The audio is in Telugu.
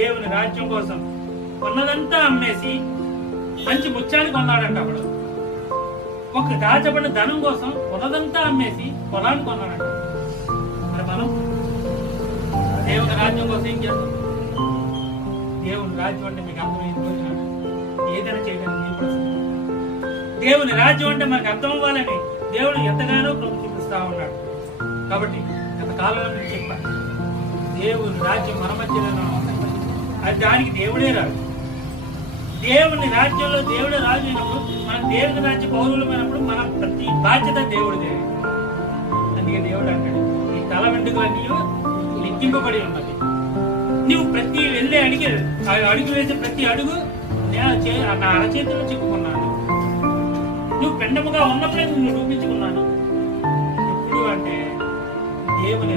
దేవుని రాజ్యం కోసం ఉన్నదంతా అమ్మేసి మంచి ముత్యాన్ని కొన్నాడంట అప్పుడు. ఒక దాచబడిన ధనం కోసం ఉన్నదంతా అమ్మేసి పొలాన్ని కొన్నాడంట. మరి మనం దేవుని రాజ్యం కోసం ఏం చేస్తాం? దేవుని రాజ్యం అంటే మీకు అర్థమైంది, ఏదైనా చేయడానికి నేను కూడా సిద్ధంగా. దేవుని రాజ్యం అంటే మనకు అర్థం అవ్వాలని దేవుడు ఎంతగానో ప్రభు చూపిస్తా ఉన్నాడు. కాబట్టి గత కాలంలో నేను చెప్పాను, దేవుని రాజ్యం మన మధ్యలో అది దానికి దేవుడే రాజు. దేవుని రాజ్యంలో దేవుడే రాజు అయినప్పుడు మనం దేవుని రాజ్య పౌరులమైనప్పుడు మన ప్రతి బాధ్యత దేవుడిదే. అందుకే దేవుడు అంటాడు, ఈ తల వెంట్రుకలన్నీ లెక్కింపబడి ఉన్నది. నువ్వు ప్రతి వెళ్ళే అడుగు వేసే ప్రతి అడుగు నా అరచేతిలో చెప్పుకున్నాను. నువ్వు పెండముగా ఉన్నప్పుడే నిన్ను రూపించుకున్నాను. ఎప్పుడు అంటే దేవుని